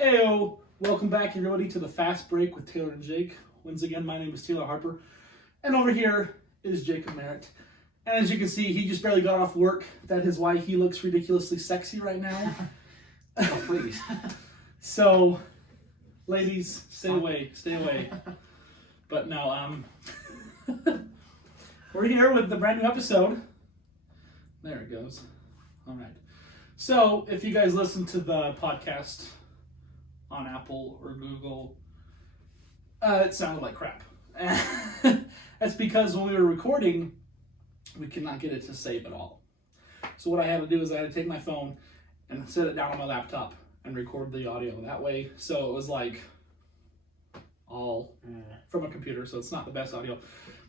Heyo! Welcome back, everybody, to the Fast Break with Taylor and Jake. Once again, my name is Taylor Harper, and over here is Jacob Merritt. And as you can see, he just barely got off work. That is why he looks ridiculously sexy right now. Oh, please. So, ladies, stay away, stay away. But no, we're here with the brand new episode. There it goes. All right. So, if you guys listen to the podcast on Apple or Google, it sounded like crap. That's because when we were recording, we could not get it to save at all. So what I had to do is I had to take my phone and set it down on my laptop and record the audio that way. So it was like all from a computer, so it's not the best audio.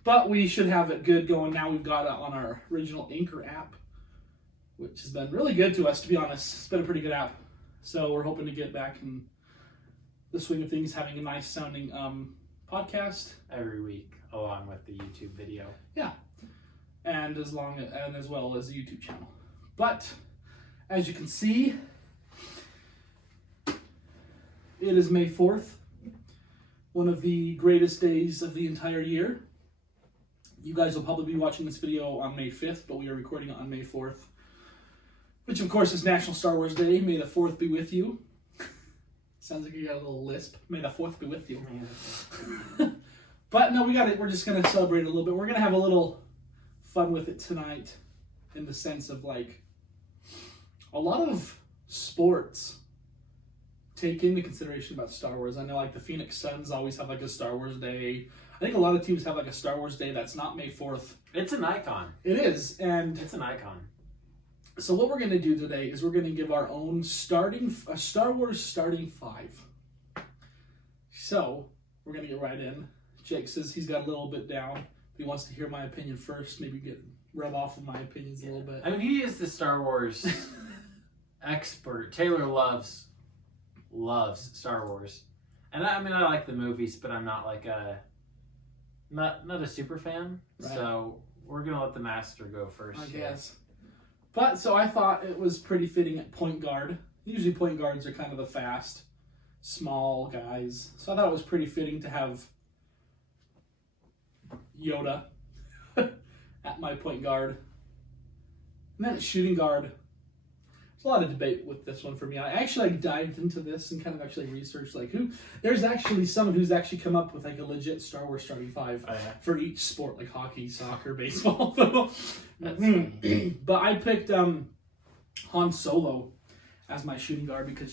But we should have it good going now. We've got it on our original Anchor app, which has been really good to us, to be honest. It's been a pretty good app. So we're hoping to get back in the swing of things, having a nice sounding podcast Every week, along with the YouTube video. Yeah, and as well as the YouTube channel. But as you can see, it is May 4th, one of the greatest days of the entire year. You guys will probably be watching this video on May 5th, but we are recording it on May 4th, which of course is National Star Wars Day. May the 4th be with you. Sounds like you got a little lisp. May the 4th be with you. But no, we got it. We're just going to celebrate it a little bit. We're going to have a little fun with it tonight, in the sense of like a lot of sports take into consideration about Star Wars. I know like the Phoenix Suns always have like a Star Wars Day. I think a lot of teams have like a Star Wars Day that's not May 4th. It's an icon. It is, and It's an icon. so what we're going to do today is we're going to give our own Star Wars starting five. So we're going to get right in. Jake says he's got a little bit down. He wants to hear my opinion first. Maybe rub off of my opinions a little bit. I mean, he is the Star Wars expert. Taylor loves Star Wars. And I mean, I like the movies, but I'm not like not a super fan. Right. So we're going to let the master go first. I guess. But so I thought it was pretty fitting at point guard. Usually point guards are kind of the fast, small guys. So I thought it was pretty fitting to have Yoda at my point guard. And then at shooting guard, there's a lot of debate with this one for me. I actually dived into this and kind of actually researched there's actually someone who's actually come up with like a legit Star Wars starting five for each sport, like hockey, soccer, baseball. That's funny. But I picked Han Solo as my shooting guard because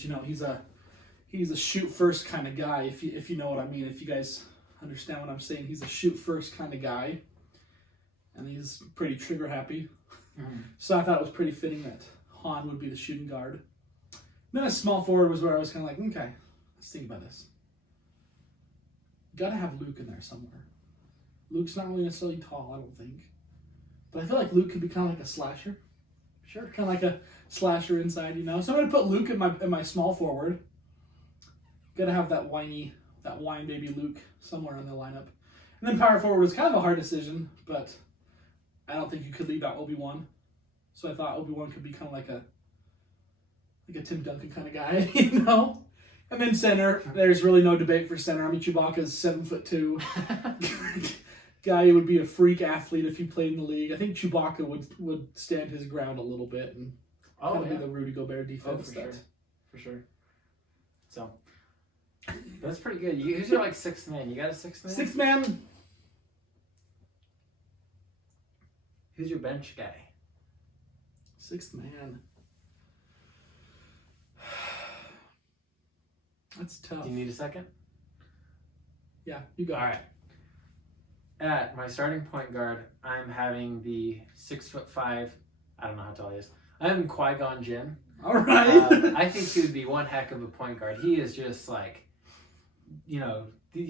he's a shoot first kind of guy. If you know what I mean, if you guys understand what I'm saying, he's a shoot first kind of guy, and he's pretty trigger happy. Mm-hmm. So I thought it was pretty fitting that Han would be the shooting guard. Then a small forward was where I was kind of like, okay, let's think about this. You gotta have Luke in there somewhere. Luke's not really necessarily tall, I don't think. But I feel like Luke could be kind of like a slasher. Sure, kind of like a slasher inside, So I'm gonna put Luke in my small forward. Gotta have that wine baby Luke somewhere in the lineup. And then power forward was kind of a hard decision, but I don't think you could leave out Obi-Wan. So I thought Obi-Wan could be kind of like a Tim Duncan kind of guy, And then center, there's really no debate for center. I mean, Chewbacca's 7'2". Guy would be a freak athlete if he played in the league. I think Chewbacca would stand his ground a little bit and be the Rudy Gobert defense. For sure. So that's pretty good. Who's your sixth man? You got a sixth man? Sixth man. Who's your bench guy? Sixth man. That's tough. Do you need a second? Yeah, you go. All right. At my starting point guard, I'm having the 6'5". I don't know how tall he is. I'm Qui-Gon Jinn. All right. I think he would be one heck of a point guard. He is just the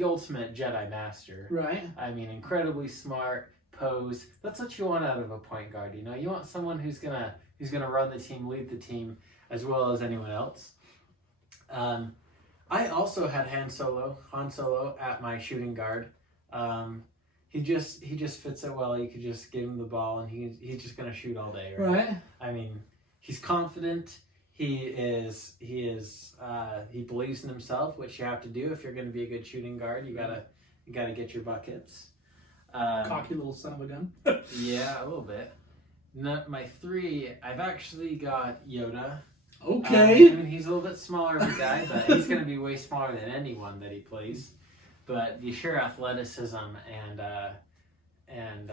ultimate Jedi master. Right. I mean, incredibly smart, pose. That's what you want out of a point guard. You want someone who's gonna run the team, lead the team, as well as anyone else. I also had Han Solo at my shooting guard. He just fits it well. You could just give him the ball, and he's just gonna shoot all day. Right. I mean, he's confident. He believes in himself, which you have to do if you're going to be a good shooting guard. You gotta get your buckets. Cocky little son of a gun. Yeah, a little bit. No, my 3, I've actually got Yoda. Okay. I mean, he's a little bit smaller of a guy, but he's going to be way smaller than anyone that he plays. But the sheer athleticism and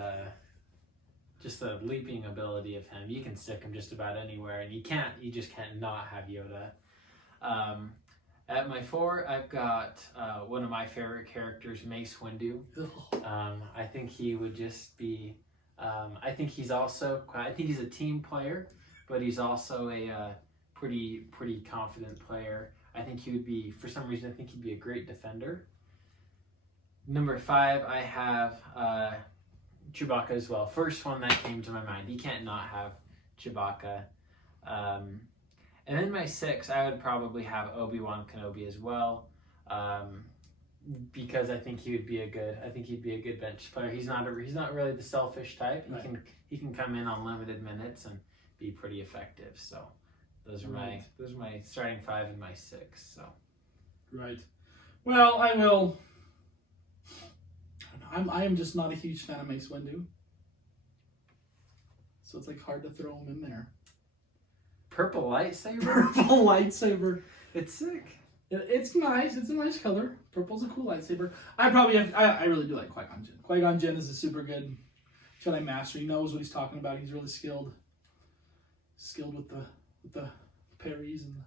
just the leaping ability of him, you can stick him just about anywhere, and you just can't not have Yoda. At my 4, I've got one of my favorite characters, Mace Windu. I think he would just be. I think he's a team player, but he's also a pretty confident player. I think he would be, for some reason, I think he'd be a great defender. Number 5, I have Chewbacca as well. First one that came to my mind. You can't not have Chewbacca. And then my 6, I would probably have Obi-Wan Kenobi as well, because I think he'd be a good bench player. He's not really the selfish type. Right. He can come in on limited minutes and be pretty effective. So those are my starting 5 and my 6. So Right. Well, I will. I am just not a huge fan of Mace Windu, so it's like hard to throw him in there. Purple lightsaber. Purple lightsaber. It's sick. It's nice. It's a nice color. Purple's a cool lightsaber. I really do like Qui-Gon Jinn. Qui-Gon Jinn is a super good Jedi Master. He knows what he's talking about. He's really skilled with the parries and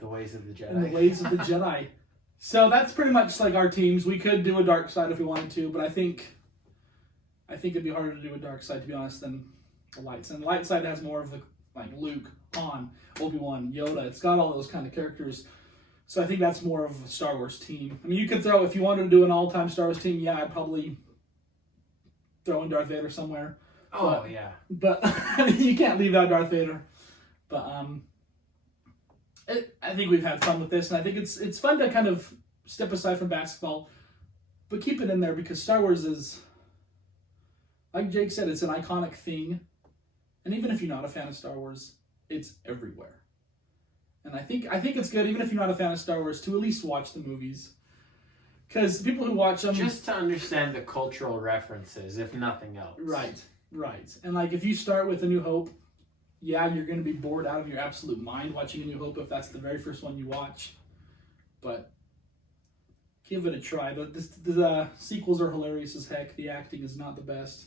the ways of the Jedi. and the ways of the Jedi. So that's pretty much like our teams. We could do a dark side if we wanted to, but I think it'd be harder to do a dark side, to be honest, than the light side. And the light side has more of the like Luke, Han, Obi-Wan, Yoda. It's got all those kind of characters. So I think that's more of a Star Wars team. I mean, you could throw, if you wanted to do an all-time Star Wars team, yeah, I'd probably throw in Darth Vader somewhere. Oh, yeah. But you can't leave out Darth Vader. But I think we've had fun with this, and I think it's fun to kind of step aside from basketball, but keep it in there because Star Wars is, like Jake said, it's an iconic thing. And even if you're not a fan of Star Wars, it's everywhere. And I think it's good, even if you're not a fan of Star Wars, to at least watch the movies. Because people who watch them... Just to understand the cultural references, if nothing else. Right. And like, if you start with A New Hope, yeah, you're going to be bored out of your absolute mind watching A New Hope if that's the very first one you watch. But give it a try. The sequels are hilarious as heck. The acting is not the best.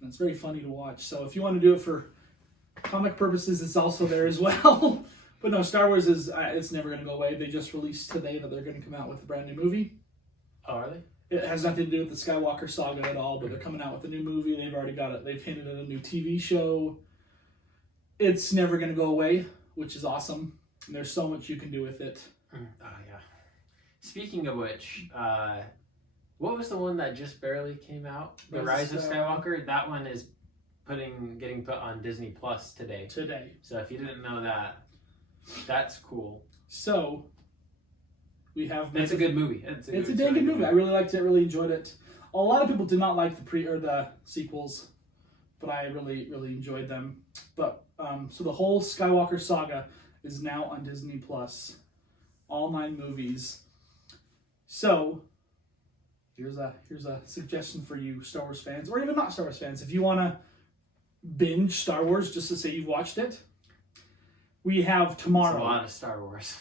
And it's very funny to watch. So if you want to do it for comic purposes, it's also there as well. But no, Star Wars it's never going to go away. They just released today that they're going to come out with a brand new movie. Oh, are they? It has nothing to do with the Skywalker saga at all, but they're coming out with a new movie. They've already got it. They've hinted at a new TV show. It's never going to go away, which is awesome. And there's so much you can do with it. Oh, yeah. Speaking of which, what was the one that just barely came out? The Rise of Skywalker? That one is getting put on Disney Plus today. So if you didn't know that, that's cool. So we have... It's a good movie. It's a dang good movie. I really liked it. Really enjoyed it. A lot of people did not like the sequels, but I really, really enjoyed them. But so the whole Skywalker saga is now on Disney Plus, all 9 movies. So here's a suggestion for you, Star Wars fans, or even not Star Wars fans. If you want to binge Star Wars just to say you've watched it, we have tomorrow. It's a lot of Star Wars.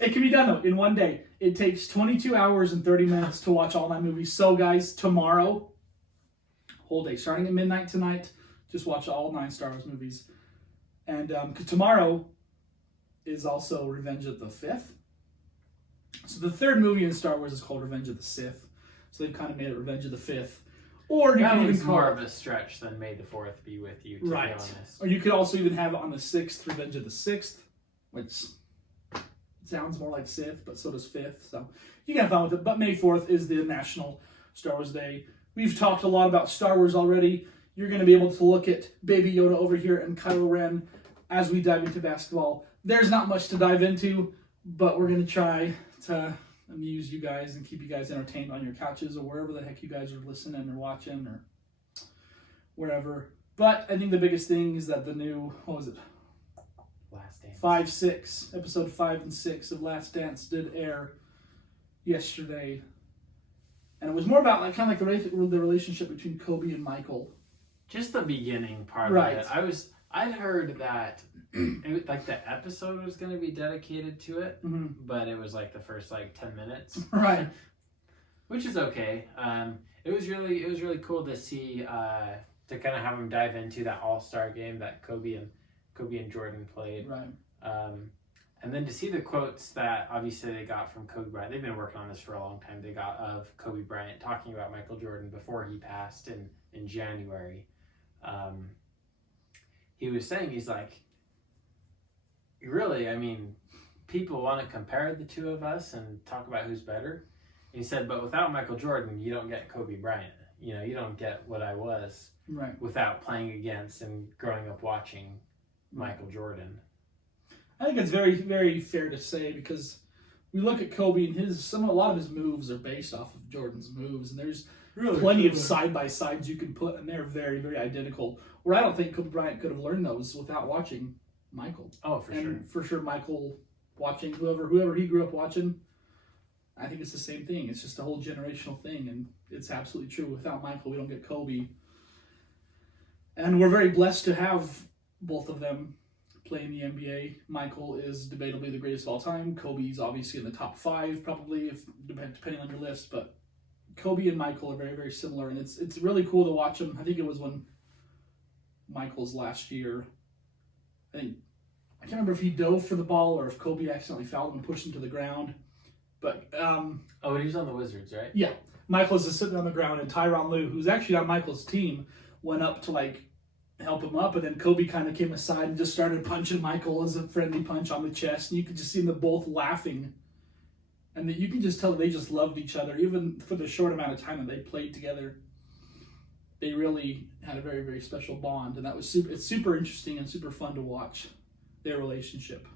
It can be done though in one day. It takes 22 hours and 30 minutes to watch all 9 movies. So guys, tomorrow, whole day, starting at midnight tonight, just watch all 9 Star Wars movies. And because tomorrow is also Revenge of the Fifth. So the 3rd movie in Star Wars is called Revenge of the Sith. So they've kind of made it Revenge of the Fifth. Or you can even more of a stretch than May the 4th be with you, to be honest. Or you could also even have it on the 6th, Revenge of the Sixth, which sounds more like Sith, but so does 5th. So you can have fun with it. But May 4th is the National Star Wars Day. We've talked a lot about Star Wars already. You're going to be able to look at Baby Yoda over here and Kylo Ren as we dive into basketball. There's not much to dive into, but we're going to try to amuse you guys and keep you guys entertained on your couches or wherever the heck you guys are listening or watching or wherever. But I think the biggest thing is that the new, Last Dance. 5, 6. Episode 5 and 6 of Last Dance did air yesterday. And it was more about like kind of like the relationship between Kobe and Michael. Just the beginning part Right. of it. I'd heard that like the episode was going to be dedicated to it, Mm-hmm. but it was like the first like 10 minutes, Right. which is okay. It was really cool to see to kind of have him dive into that All-Star game that Kobe and Jordan played. Right. And then to see the quotes that obviously they got from Kobe Bryant. They've been working on this for a long time. They got of Kobe Bryant talking about Michael Jordan before he passed in January. He was saying, he's like, really, I mean, people want to compare the two of us and talk about who's better. He said, but without Michael Jordan, you don't get Kobe Bryant. You know, you don't get what I was Right. without playing against and growing up watching Michael Jordan. I think it's very, very fair to say because we look at Kobe and a lot of his moves are based off of Jordan's moves, and there's plenty of side by sides you can put, and they're very, very identical. Where I don't think Kobe Bryant could have learned those without watching Michael. Oh, for sure. And for sure, Michael watching whoever he grew up watching. I think it's the same thing. It's just a whole generational thing, and it's absolutely true. Without Michael, we don't get Kobe. And we're very blessed to have both of them play in the NBA. Michael is debatably the greatest of all time. Kobe's obviously in the top 5, probably, depending on your list. But Kobe and Michael are very, very similar, and it's really cool to watch them. I think it was when Michael's last year. I can't remember if he dove for the ball or if Kobe accidentally fouled him and pushed him to the ground. But Oh, he was on the Wizards, right? yeah, Michael's just sitting on the ground, and Tyronn Lue, who's actually on Michael's team, went up to like help him up, and then Kobe kind of came aside and just started punching Michael as a friendly punch on the chest, and you could just see them both laughing, and you can just tell they just loved each other, even for the short amount of time that they played together. They really had a very, very special bond, and that was it's super interesting and super fun to watch their relationship.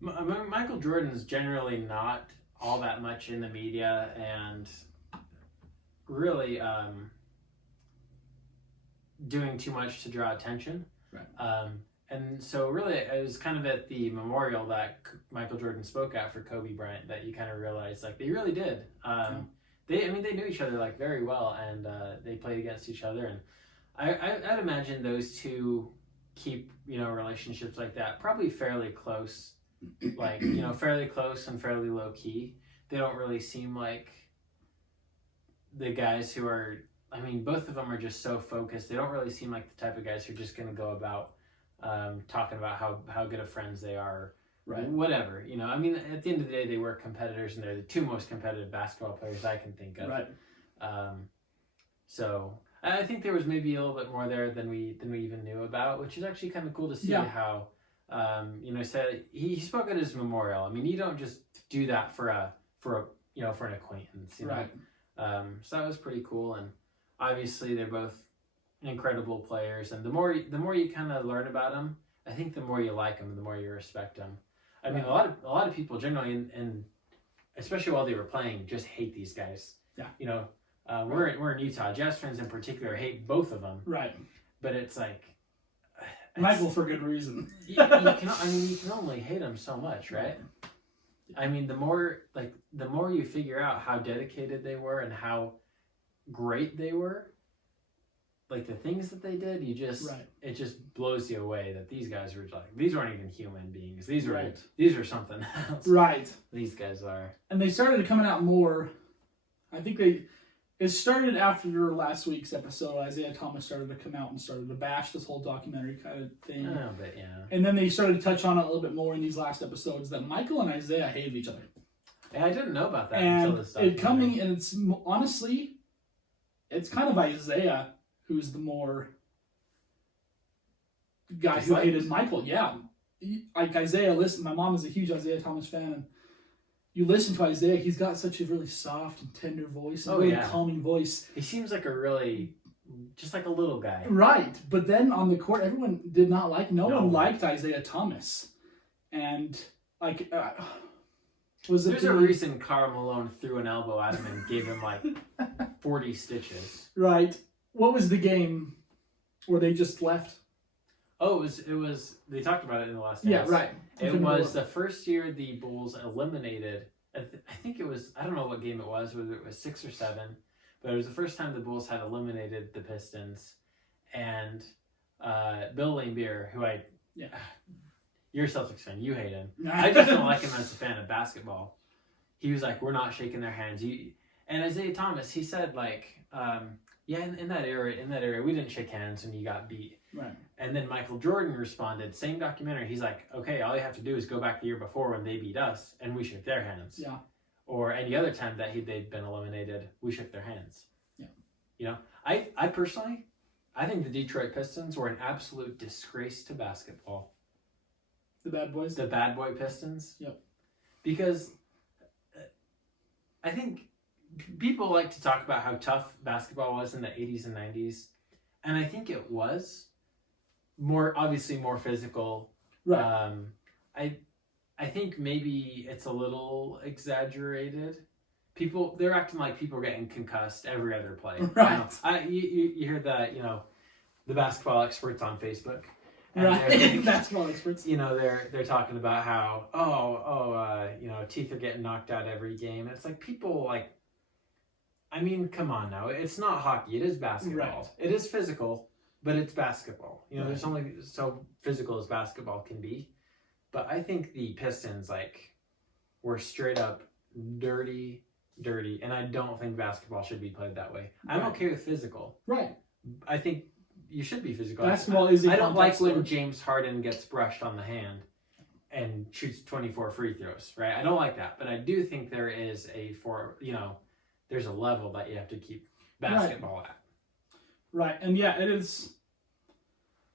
Michael Jordan's generally not all that much in the media, and really doing too much to draw attention. Right. And so really it was kind of at the memorial that Michael Jordan spoke at for Kobe Bryant that you kind of realized like they really did. They knew each other like very well, and they played against each other, and I'd imagine those two keep relationships like that probably fairly close, like fairly close and fairly low key. They don't really seem like the guys who are. I mean, both of them are just so focused. They don't really seem like the type of guys who are just going to go about talking about how good of friends they are. Right. Whatever. I mean, at the end of the day, they were competitors, and they're the two most competitive basketball players I can think of. Right. So I think there was maybe a little bit more there than we even knew about, which is actually kind of cool to see how, said he spoke at his memorial. I mean, you don't just do that for an acquaintance, Right. So that was pretty cool, and obviously they're both incredible players, and the more you kind of learn about them, I think the more you like them, the more you respect them. I mean, a lot of people generally, and especially while they were playing, just hate these guys. Yeah. We're in Utah. Jazz fans in particular hate both of them. Right. But it's like Michael for good reason. you can only hate them so much, right? I mean, the more you figure out how dedicated they were and how great they were, like the things that they did, it just blows you away that these guys were like, these weren't even human beings. These are something else. Right. These guys are. And they started coming out more. I think it started after last week's episode. Isaiah Thomas started to come out and started to bash this whole documentary kind of thing. Oh, but yeah. And then they started to touch on it a little bit more in these last episodes that Michael and Isaiah hated each other. Yeah, I didn't know about that and until this stuff. And it's honestly, it's kind of Isaiah who's the more guy who hated Michael. Yeah. Like Isaiah, listen, my mom is a huge Isaiah Thomas fan, and you listen to Isaiah, he's got such a really soft and tender voice, and really calming voice. He seems like just like a little guy. Right. But then on the court, everyone did not like, no one liked Isaiah Thomas. And like, There's a reason Karl Malone threw an elbow at him and gave him like 40 stitches. Right. What was the game where they just left? Oh, it was. They talked about it in the last. Yeah, Dance. right. It was the first year the Bulls eliminated. I think it was. I don't know what game it was. Whether it was 6 or 7, but it was the first time the Bulls had eliminated the Pistons, and Bill Laimbeer, who you're a Celtics fan, you hate him. I just don't like him as a fan of basketball. He was like, "We're not shaking their hands." And Isaiah Thomas, he said like, "Yeah, in that era, we didn't shake hands when you got beat." Right. And then Michael Jordan responded, same documentary. He's like, okay, all you have to do is go back the year before when they beat us and we shook their hands. Yeah. Or any other time that they'd been eliminated, we shook their hands. Yeah. You know, I personally, I think the Detroit Pistons were an absolute disgrace to basketball. The bad boys? The bad boy Pistons? Yep. Because I think people like to talk about how tough basketball was in the 80s and 90s. And I think it was obviously more physical. Right. I think maybe it's a little exaggerated. They're acting like people are getting concussed every other play. Right. You hear that, the basketball experts on Facebook. And right. Basketball experts. They're talking about how, teeth are getting knocked out every game. And it's like people like, I mean, come on now. It's not hockey. It is basketball. Right. It is physical, but it's basketball. Right. There's only so physical as basketball can be. But I think the Pistons, were straight up dirty, and I don't think basketball should be played that way. I'm Right. okay with physical. Right. I think you should be physical. Basketball is I don't like when sport. James Harden gets brushed on the hand and shoots 24 free throws, right? I don't like that. But I do think there is there's a level that you have to keep basketball at. Right. And yeah, it's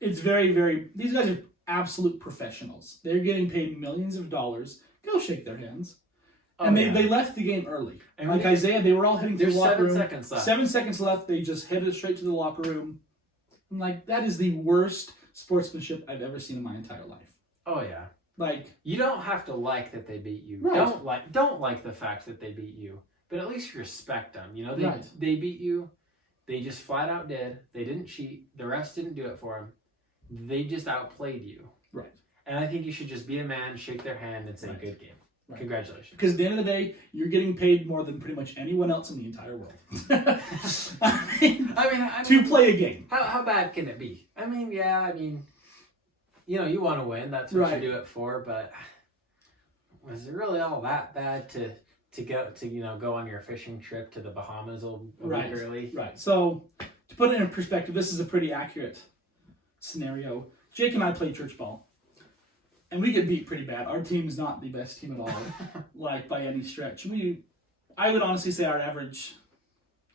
very, very, these guys are absolute professionals. They're getting paid millions of dollars. Go shake their hands. And they left the game early. And like Isaiah, they were all heading to the locker room. 7 seconds left. 7 seconds left. They just headed straight to the locker room. I'm that is the worst sportsmanship I've ever seen in my entire life. Oh yeah. You don't have to like that they beat you. Right. Don't like the fact that they beat you. But at least respect them. Right. They beat you. They just flat out did. They didn't cheat. The refs didn't do it for them. They just outplayed you. Right. And I think you should just be a man, shake their hand, and say, Right. good game. Right. Congratulations. Because at the end of the day, you're getting paid more than pretty much anyone else in the entire world. I mean, to play a game. How bad can it be? You want to win. That's what Right. you do it for. But was it really all that bad to go on your fishing trip to the Bahamas a week early? Right. So to put it in perspective, this is a pretty accurate scenario. Jake and I play church ball, and we get beat pretty bad. Our team is not the best team at all, by any stretch. I would honestly say our average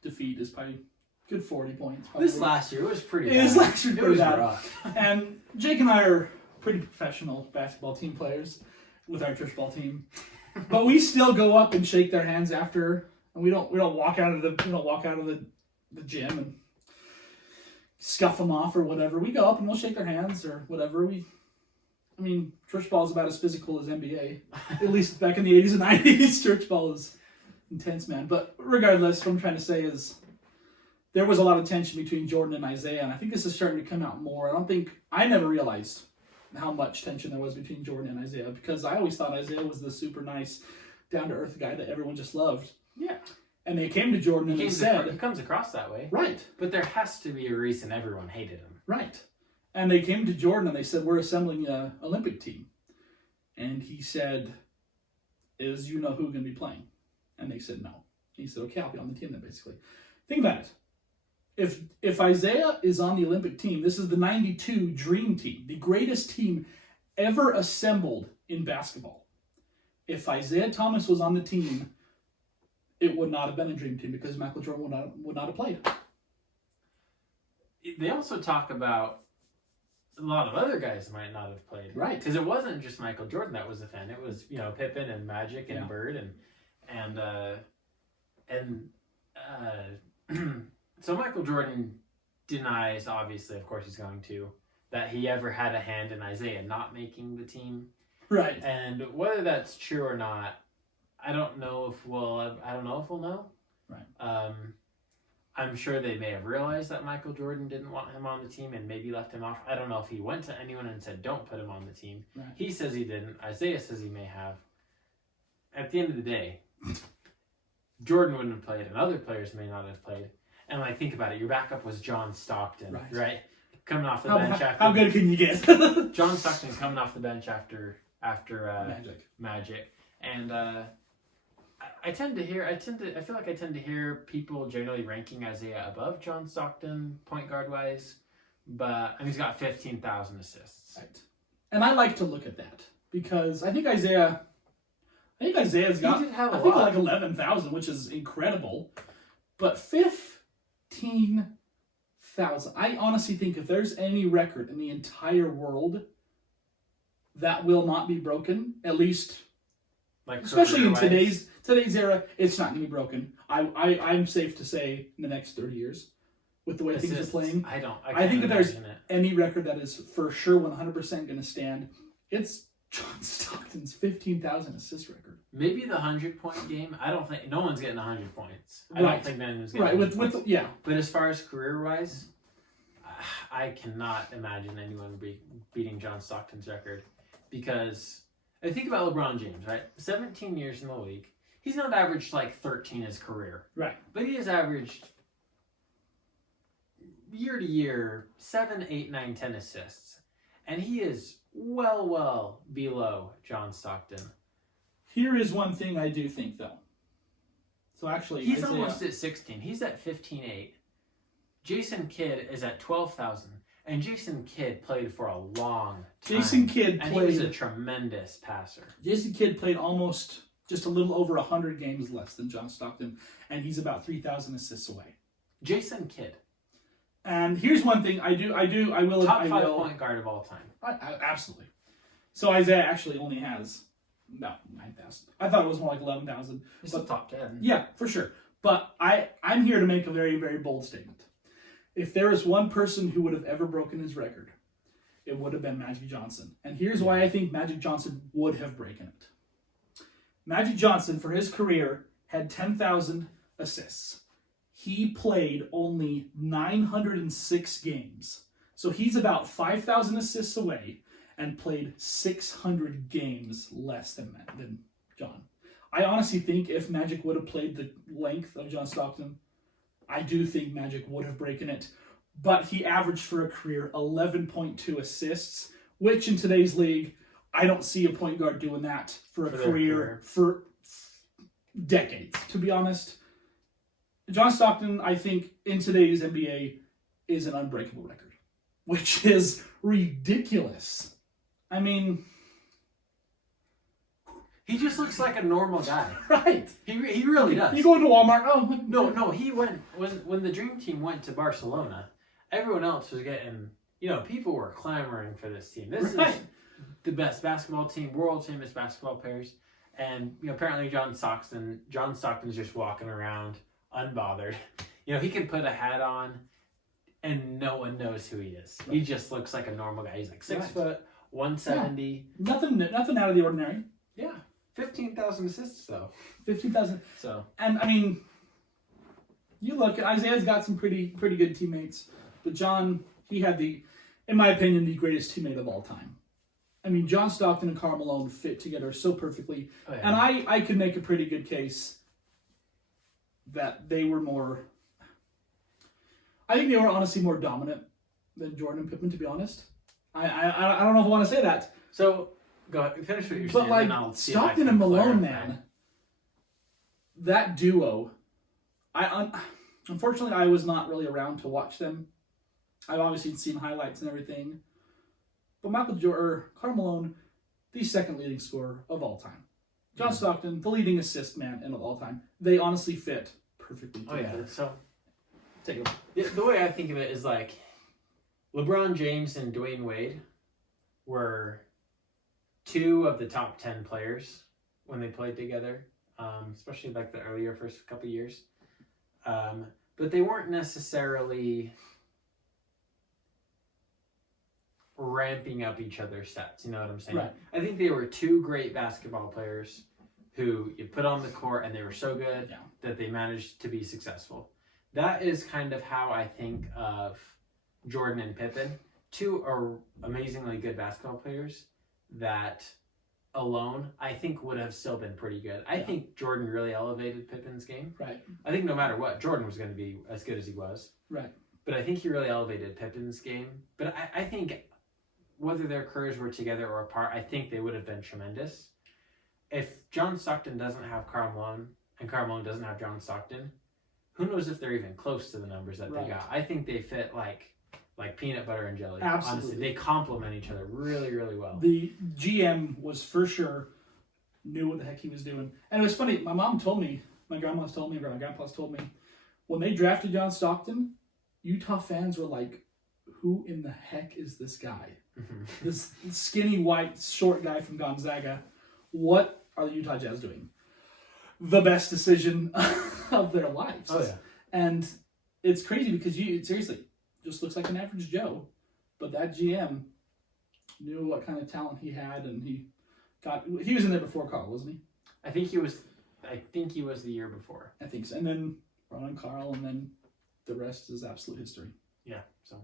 defeat is probably a good 40 points. Probably. This last year was pretty bad. This last year was pretty bad. Rough. And Jake and I are pretty professional basketball team players with our church ball team. But we still go up and shake their hands after, and we don't walk out of the gym and scuff them off or whatever. We go up and we'll shake their hands or whatever. Church ball is about as physical as NBA. At least back in the 80s and 90s, church ball is intense, man. But regardless, what I'm trying to say is there was a lot of tension between Jordan and Isaiah, and I think this is starting to come out more. I never realized how much tension there was between Jordan and Isaiah, because I always thought Isaiah was the super nice, down-to-earth guy that everyone just loved. Yeah. And they came to Jordan and they said... He comes across that way. Right. But there has to be a reason everyone hated him. Right. And they came to Jordan and they said, we're assembling an Olympic team. And he said, who going to be playing? And they said, no. He said, okay, I'll be on the team then, basically. Think about it. If Isaiah is on the Olympic team, this is the 92 Dream Team, the greatest team ever assembled in basketball. If Isaiah Thomas was on the team, it would not have been a Dream Team because Michael Jordan would not have played. They also talk about a lot of other guys might not have played. Right. Because it wasn't just Michael Jordan that was a fan. It was, Pippen and Magic and Bird and so Michael Jordan denies, obviously, of course he's going to, that he ever had a hand in Isaiah not making the team. Right. And whether that's true or not, I don't know if we'll know. Right. I'm sure they may have realized that Michael Jordan didn't want him on the team and maybe left him off. I don't know if he went to anyone and said, don't put him on the team. Right. He says he didn't. Isaiah says he may have. At the end of the day, Jordan wouldn't have played and other players may not have played. And when I think about it, your backup was John Stockton, right? Coming off the bench after... How good can you get? John Stockton coming off the bench after Magic. And I feel like I tend to hear people generally ranking Isaiah above John Stockton, point guard wise, but he's got 15,000 assists. Right. And I like to look at that because I think Isaiah's got He did have a I think lot. like 11,000, which is incredible. But 15,000. I honestly think if there's any record in the entire world that will not be broken, at least Like especially in career-wise. today's era, it's not going to be broken. I'm safe to say in the next 30 years, with the way things are playing, I I think if there's imagine it. any record that is for sure 100% going to stand, it's John Stockton's 15,000 assist record. Maybe the 100-point game. I don't think no one's getting 100 points. I Right. don't think anyone's getting Right, 100 with points. yeah. But as far as career-wise, I cannot imagine anyone beating John Stockton's record because I think about LeBron James, right? 17 years in the league. He's not averaged like 13 his career. Right. But he has averaged year to year 7, 8, 9, 10 assists. And he is well below John Stockton. Here is one thing I do think, though. So actually, He's Isaiah- almost at 16. He's at 15.8. Jason Kidd is at 12,000. And Jason Kidd played for a long time. Jason Kidd and he was a played. tremendous passer. Jason Kidd played almost just a little over 100 games less than John Stockton, and he's about 3,000 assists away. Jason Kidd, And here's one thing I will top I 5 will, point guard of all time. absolutely. So Isaiah actually only has about 9,000. I thought it was more like 11,000. He's But- the top 10. Yeah, for sure. But I'm here to make a very, very bold statement. If there is one person who would have ever broken his record, it would have been Magic Johnson. And here's why I think Magic Johnson would have broken it. Magic Johnson, for his career, had 10,000 assists. He played only 906 games. So he's about 5,000 assists away and played 600 games less than John. I honestly think if Magic would have played the length of John Stockton, I do think Magic would have broken it. But he averaged for a career 11.2 assists, which in today's league, I don't see a point guard doing that for their career for decades, to be honest. John Stockton, I think, in today's NBA is an unbreakable record, which is ridiculous. I mean... He just looks like a normal guy. Right. He really does. You go into Walmart, oh... No, he went... When the Dream Team went to Barcelona, everyone else was getting... people were clamoring for this team. This Right. is the best basketball team, world famous basketball players. And apparently John Stockton's just walking around unbothered. He can put a hat on and no one knows who he is. Right. He just looks like a normal guy. He's like 6 Right. foot, 170. Nothing out of the ordinary. Yeah. 15,000 assists though. 15,000. So And I mean, you look, Isaiah's got some pretty good teammates, but John, he had in my opinion, the greatest teammate of all time. I mean, John Stockton and Karl Malone fit together so perfectly, oh, yeah. and I could make a pretty good case that they were more. I think they were honestly more dominant than Jordan and Pippen, to be honest. I don't know if I want to say that, So go ahead, finish what you're but saying. like and I'll see if I Stockton can and Malone, clarify. man, that duo. Unfortunately, I was not really around to watch them. I've obviously seen highlights and everything. But Karl Malone, the second leading scorer of all time. John Stockton, the leading assist man of all time. They honestly fit perfectly Oh together. yeah. So Take it. the way I think of it is like LeBron James and Dwayne Wade were 2 of the top 10 players when they played together, especially like the earlier first couple years. But they weren't necessarily ramping up each other's stats. You know what I'm saying? Right. I think they were 2 great basketball players who you put on the court and they were so good Yeah. that they managed to be successful. that is kind of how I think of Jordan and Pippen. Two are amazingly good basketball players that alone I think would have still been pretty good. I think Jordan really elevated Pippen's game. Right. I think no matter what, Jordan was going to be as good as he was. Right. But I think he really elevated Pippen's game. But I think whether their careers were together or apart, I think they would have been tremendous. If John Stockton doesn't have Karl Malone and Karl Malone doesn't have John Stockton, who knows if they're even close to the numbers that Right. they got. I think they fit like peanut butter and jelly. Absolutely. Honestly, they complement each other really, really well. The GM was for sure knew what the heck he was doing. And it was funny, my mom told me, my grandma's told me, or my grandpa's told me, when they drafted John Stockton, Utah fans were like, who in the heck is this guy? Mhm. This skinny, white, short guy from Gonzaga. What are the Utah Jazz doing? The best decision of their lives. Oh, yeah. And it's crazy because you seriously just looks like an average Joe, but that GM knew what kind of talent he had, and he was in there before Carl, wasn't he? I think he was the year before. I think so. And then Ron and Carl, and then the rest is absolute history. Yeah. So.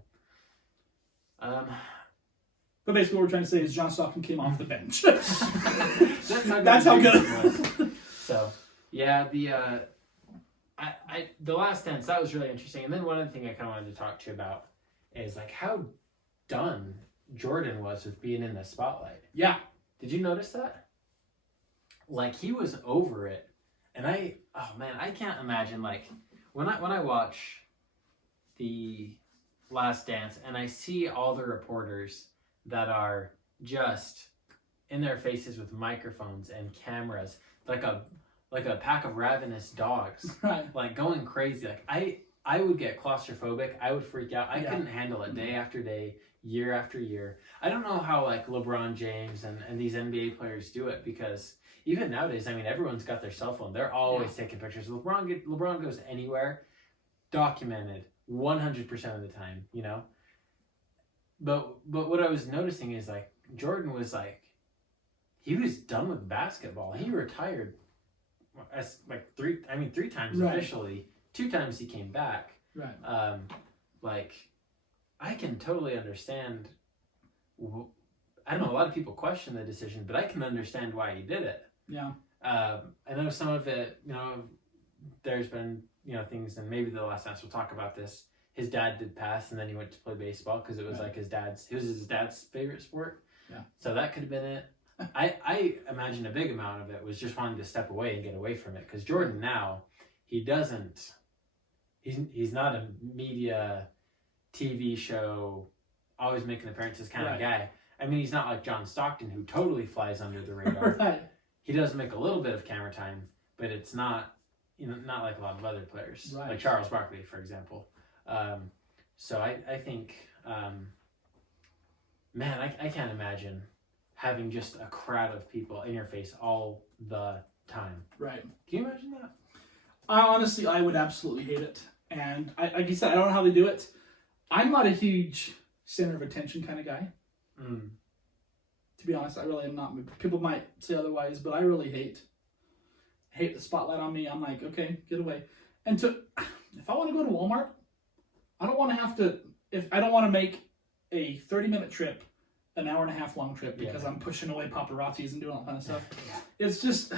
But basically, what we're trying to say is John Stockton came off the bench. That's how good it was. So yeah, the Last Dance, that was really interesting. And then one other thing I kind of wanted to talk to you about is like how done Jordan was with being in the spotlight. Yeah. Did you notice that? Like he was over it, and I can't imagine like when I watch the Last Dance and I see all the reporters that are just in their faces with microphones and cameras, like a pack of ravenous dogs, Right. like going crazy. Like I would get claustrophobic. I would freak out. I couldn't handle it day after day, year after year. I don't know how like LeBron James and these NBA players do it, because even nowadays, I mean, everyone's got their cell phone. They're always taking pictures. LeBron goes anywhere, documented 100% of the time, you know? But what I was noticing is like Jordan was like, he was done with basketball. He retired as like three times Right. officially. 2 times he came back. Right. Like I can totally understand. I don't know, a lot of people question the decision, but I can understand why he did it. Yeah. I know some of it, you know, there's been, you know, things, and maybe the Last Dance we'll talk about this. His dad did pass, and then he went to play baseball because it was like his dad's favorite sport. Yeah. So that could have been it. I imagine a big amount of it was just wanting to step away and get away from it, because Jordan now, he's not a media TV show, always making appearances kind of guy. I mean, he's not like John Stockton, who totally flies under the radar. Right. He does make a little bit of camera time, but it's not, you know, not like a lot of other players, Right. like Charles Barkley, for example. So I think, man, I can't imagine having just a crowd of people in your face all the time. Right. Can you imagine that? I would absolutely hate it. And like you said, I don't know how they do it. I'm not a huge center of attention kind of guy. Mm. To be honest, I really am not. People might say otherwise, but I really hate the spotlight on me. I'm like, okay, get away. And if I want to go to Walmart, I don't want to have to. If I don't want to make a 30-minute trip, an hour and a half long trip, because I'm pushing away paparazzis and doing all that kind of stuff. It's just,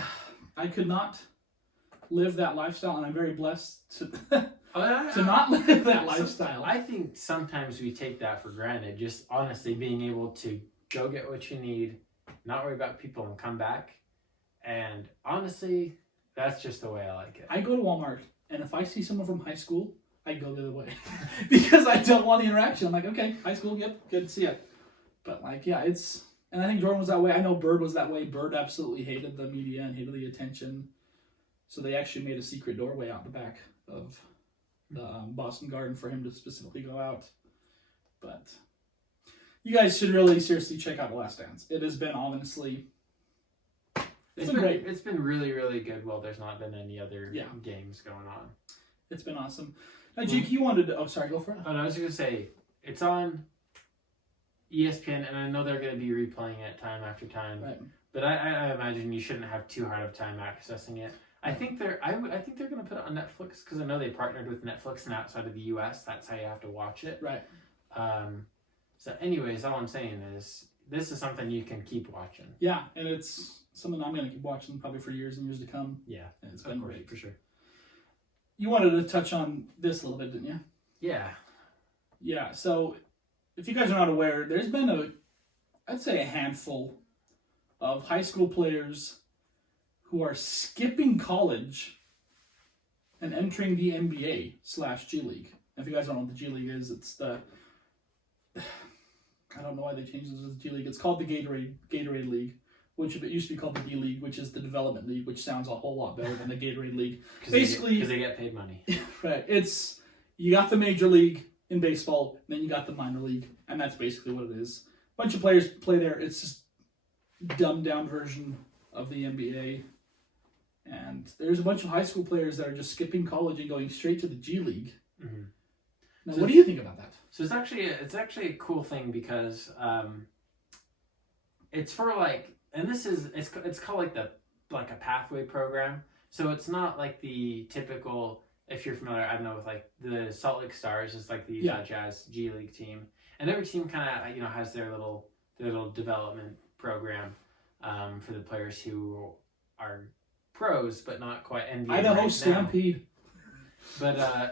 I could not live that lifestyle, and I'm very blessed to not live that lifestyle. I think sometimes we take that for granted. Just honestly being able to go get what you need, not worry about people, and come back. And honestly, that's just the way I like it. I go to Walmart, and if I see someone from high school, I go the other way because I don't want the interaction. I'm like, okay, high school, yep, good to see you. But like, yeah, and I think Jordan was that way. I know Bird was that way. Bird absolutely hated the media and hated the attention. So they actually made a secret doorway out the back of the Boston Garden for him to specifically go out. But you guys should really seriously check out The Last Dance. It has been honestly, it's been great. It's been really, really good. Well, there's not been any other games going on. It's been awesome. Now, Jake, you wanted to... Oh, sorry, go for it. Oh, no, I was going to say, it's on ESPN, and I know they're going to be replaying it time after time. Right. But I imagine you shouldn't have too hard of time accessing it. I think they're going to put it on Netflix because I know they partnered with Netflix, and outside of the U.S., that's how you have to watch it. Right. So, anyways, all I'm saying is this is something you can keep watching. Yeah, and it's something I'm going to keep watching probably for years and years to come. Yeah, And it's been great. For sure. You wanted to touch on this a little bit, didn't you? Yeah. Yeah, so if you guys are not aware, there's been I'd say a handful of high school players who are skipping college and entering the NBA/G League. If you guys don't know what the G League is, it's I don't know why they changed it to the G League. It's called the Gatorade League, which it used to be called the D League, which is the development league, which sounds a whole lot better than the Gatorade League. Basically, because they get paid money. Right. It's you got the major league in baseball, and then you got the minor league, and that's basically what it is. A bunch of players play there. It's just dumbed down version of the NBA. And there's a bunch of high school players that are just skipping college and going straight to the G League. Mm-hmm. Now, So what do you think about that? So it's actually a cool thing because it's for like, and this is it's called like a pathway program. So it's not like the typical, if you're familiar, I don't know, with like the Salt Lake Stars is like the Utah Jazz G League team, and every team kind of has their little development program for the players who are pros but not quite NBA Idaho right Stampede. now.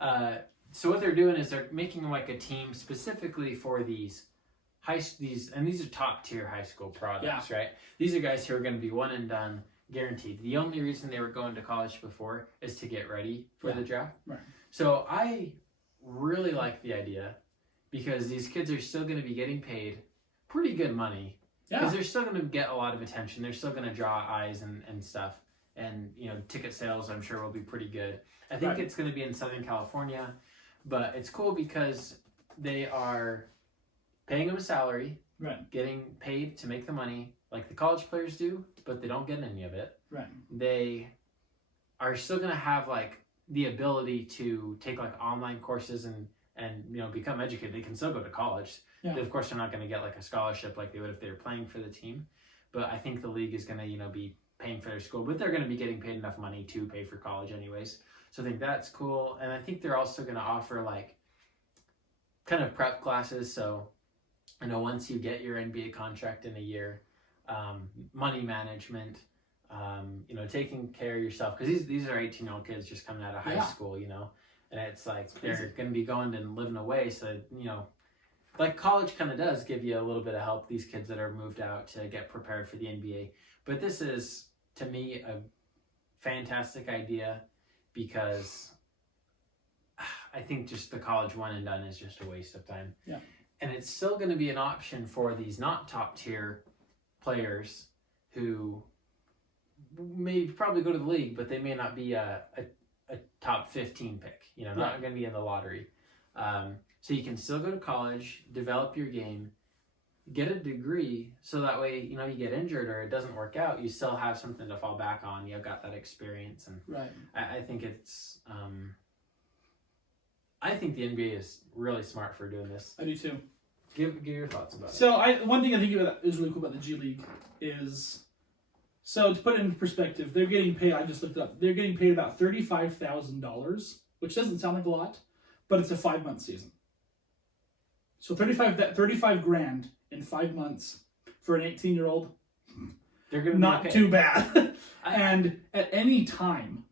But so what they're doing is they're making like a team specifically for these and these are top tier high school products, right? These are guys who are going to be one and done, guaranteed. The only reason they were going to college before is to get ready for the draft. Right. So I really like the idea because these kids are still going to be getting paid pretty good money. Because they're still going to get a lot of attention. They're still going to draw eyes and stuff. And, ticket sales, I'm sure, will be pretty good. I think it's going to be in Southern California. But it's cool because they are paying them a salary, getting paid to make the money like the college players do, but they don't get any of it. Right. They are still going to have, like, the ability to take, like, online courses and become educated. They can still go to college. Yeah. Of course, they're not going to get like a scholarship like they would if they were playing for the team. But I think the league is going to, be paying for their school. But they're going to be getting paid enough money to pay for college anyways. So I think that's cool. And I think they're also going to offer like kind of prep classes. So, once you get your NBA contract in a year, money management, taking care of yourself. Because these are 18-year-old kids just coming out of high school, And it's like they're going to be going and living away. So, like college kind of does give you a little bit of help, these kids that are moved out to get prepared for the NBA. But this is, to me, a fantastic idea because I think just the college one and done is just a waste of time. Yeah. And it's still going to be an option for these not top tier players who may probably go to the league, but they may not be a top 15 pick, not going to be in the lottery. So you can still go to college, develop your game, get a degree, so that way, you get injured or it doesn't work out, you still have something to fall back on. You've got that experience. And I think it's, I think the NBA is really smart for doing this. I do too. Give your thoughts about it. So one thing I think is really cool about the G League is, so to put it in perspective, they're getting paid, I just looked it up, they're getting paid about $35,000, which doesn't sound like a lot, but it's a 5-month season. So $35 grand in 5 months for an 18-year-old, they're gonna not too bad. And at any time,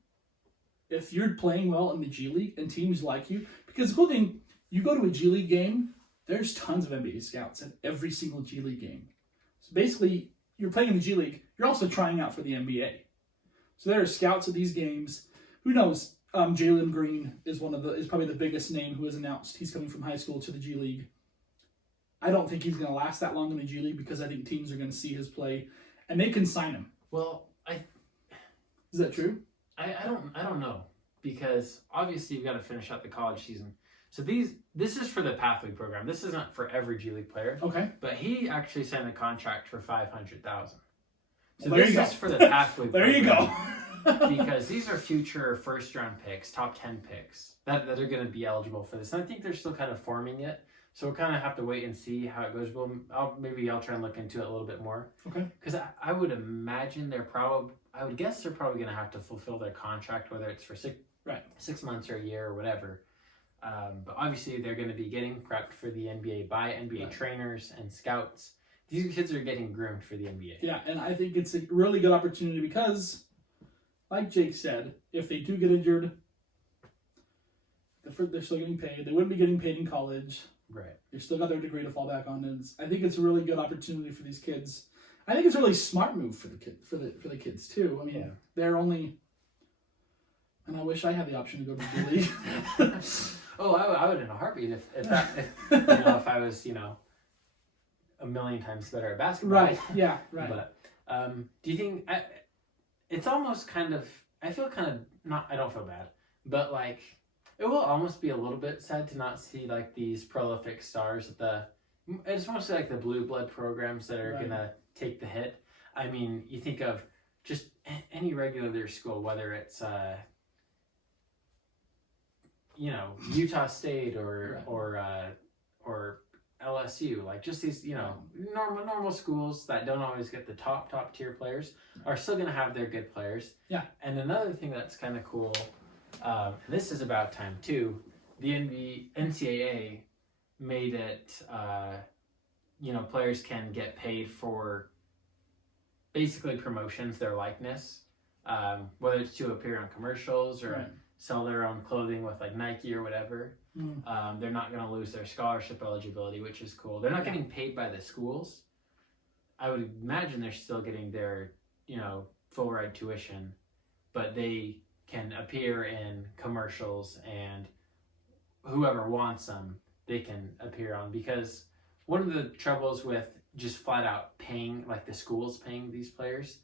if you're playing well in the G League and teams like you, because the cool thing, you go to a G League game, there's tons of NBA scouts at every single G League game. So basically, you're playing in the G League, you're also trying out for the NBA. So there are scouts at these games. Who knows? Jalen Green is probably the biggest name who has announced he's coming from high school to the G League. I don't think he's going to last that long in the G League because I think teams are going to see his play and they can sign him. Well, is that true? I don't know, because obviously you've got to finish out the college season. So this is for the pathway program. This isn't for every G League player. Okay. But he actually signed a contract for $500,000. So well, this is for the pathway there program. There you go. Because these are future first round picks, top 10 picks that are going to be eligible for this. And I think they're still kind of forming it. So we'll kind of have to wait and see how it goes. Well, maybe I'll try and look into it a little bit more. Okay. Because I would imagine I would guess they're probably going to have to fulfill their contract, whether it's for 6 months or a year or whatever. But obviously they're going to be getting prepped for the NBA by NBA trainers and scouts. These kids are getting groomed for the NBA. Yeah, and I think it's a really good opportunity because, like Jake said, if they do get injured, they're still getting paid. They wouldn't be getting paid in college. Right. They still got their degree to fall back on, and I think it's a really good opportunity for these kids. I think it's a really smart move for the kids too. I mean, they're only, and I wish I had the option to go to the league. I would in a heartbeat if I was a million times better at basketball. Right. Yeah. Right. But do you think it's almost kind of? I feel kind of not. I don't feel bad, but like it will almost be a little bit sad to not see like these prolific stars at the. It's mostly like the blue blood programs that are gonna take the hit. I mean, you think of just any regular school, whether it's Utah State or LSU, like just these normal schools that don't always get the top tier players are still gonna have their good players. Yeah. And another thing that's kind of cool, and this is about time too. The NCAA made it, players can get paid for basically promotions, their likeness, whether it's to appear on commercials or sell their own clothing with like Nike or whatever. They're not going to lose their scholarship eligibility, which is cool. They're not getting paid by the schools. I would imagine they're still getting their, full ride tuition, but they can appear in commercials, and whoever wants them, they can appear on. Because one of the troubles with just flat out paying, like the schools paying these players,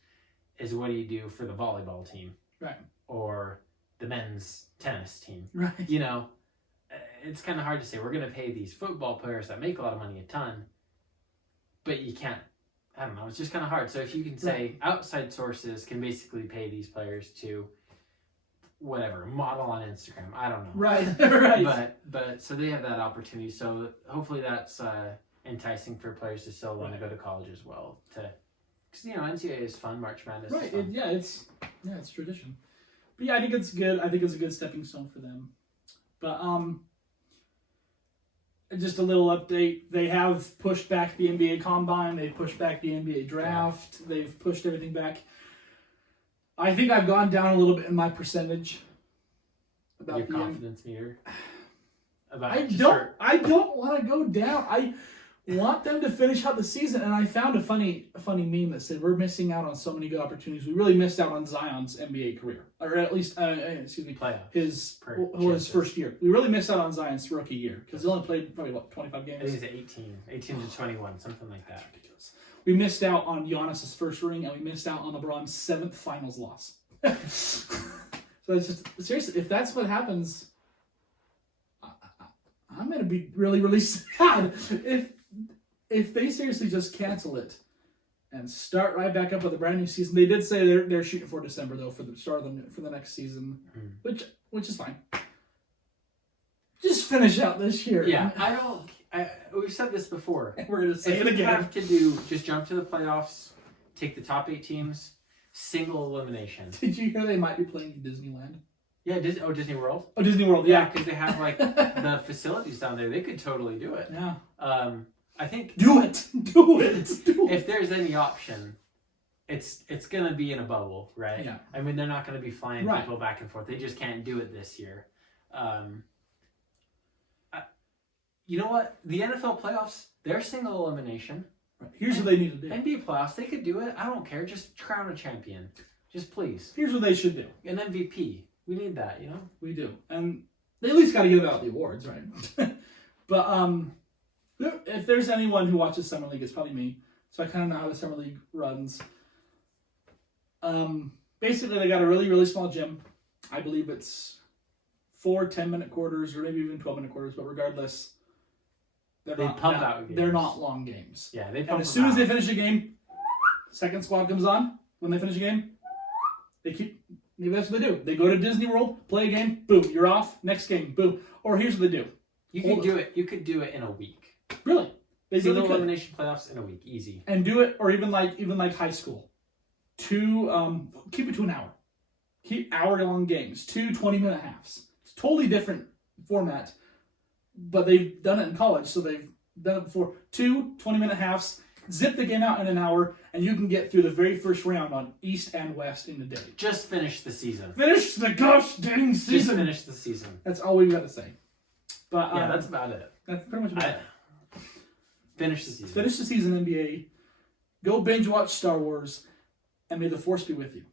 is what do you do for the volleyball team? Right. Or the men's tennis team? Right. It's kind of hard to say we're going to pay these football players that make a lot of money a ton, but you can't. I don't know. It's just kind of hard. So if you can say outside sources can basically pay these players to whatever, model on Instagram. I don't know. Right. Right. But so they have that opportunity. So hopefully that's enticing for players to still want to go to college as well. Because NCAA is fun. March Madness. Right. Is fun. It's tradition. But yeah, I think it's good. I think it's a good stepping stone for them. But just a little update. They have pushed back the NBA Combine. They've pushed back the NBA Draft. Yeah. They've pushed everything back. I think I've gone down a little bit in my percentage about your confidence meter. I don't want to go down. I want them to finish out the season, and I found a funny meme that said we're missing out on so many good opportunities. We really missed out on Zion's NBA career, or at least playoffs. His first year. We really missed out on Zion's rookie year because he only played probably 25 games. I think it's 18 to 21, something like that. That's ridiculous. We missed out on Giannis' first ring, and we missed out on LeBron's 7th finals loss. So it's just seriously, if that's what happens, I'm gonna be really, really sad if they seriously just cancel it and start right back up with a brand new season. They did say they're shooting for December though for the start of for the next season, which is fine. Just finish out this year. Yeah, we've said this before. We're gonna say it again. If you have to just jump to the playoffs, take the top 8 teams, single elimination. Did you hear they might be playing in Disneyland? Yeah, Disney World. Oh, Disney World, yeah. Because they have like the facilities down there. They could totally do it. Yeah. I think do it. If there's any option, it's gonna be in a bubble, right? Yeah. I mean, they're not gonna be flying people back and forth. They just can't do it this year. You know what? The NFL playoffs, they're single elimination. Right. Here's what they need to do. NBA playoffs, they could do it. I don't care. Just crown a champion. Just please. Here's what they should do. An MVP. We need that, We do. And they at least got to give out the awards, right? But if there's anyone who watches Summer League, it's probably me. So I kind of know how the Summer League runs. Basically, they got a really, really small gym. I believe it's 4 10-minute quarters or maybe even 12-minute quarters. But regardless, they're not long games. Yeah, they pump And as soon as they finish a game, second squad comes on. When they finish a game, maybe that's what they do. They go to Disney World, play a game, boom, you're off. Next game, boom. Or here's what they do. You could do it in a week. Really, they really Single could. elimination playoffs in a week, easy. And do it, or even like high school. Keep it to an hour. Keep hour-long games. 2 20-minute halves. It's a totally different format, but they've done it in college, so they've done it before. 2 20-minute halves. Zip the game out in an hour, and you can get through the very first round on East and West in a day. Just finish the season. Finish the gosh dang season. Just finish the season. That's all we've got to say. But Yeah, that's about it. that's pretty much about it. Finish the season. Finish the season, NBA. Go binge watch Star Wars, and may the Force be with you.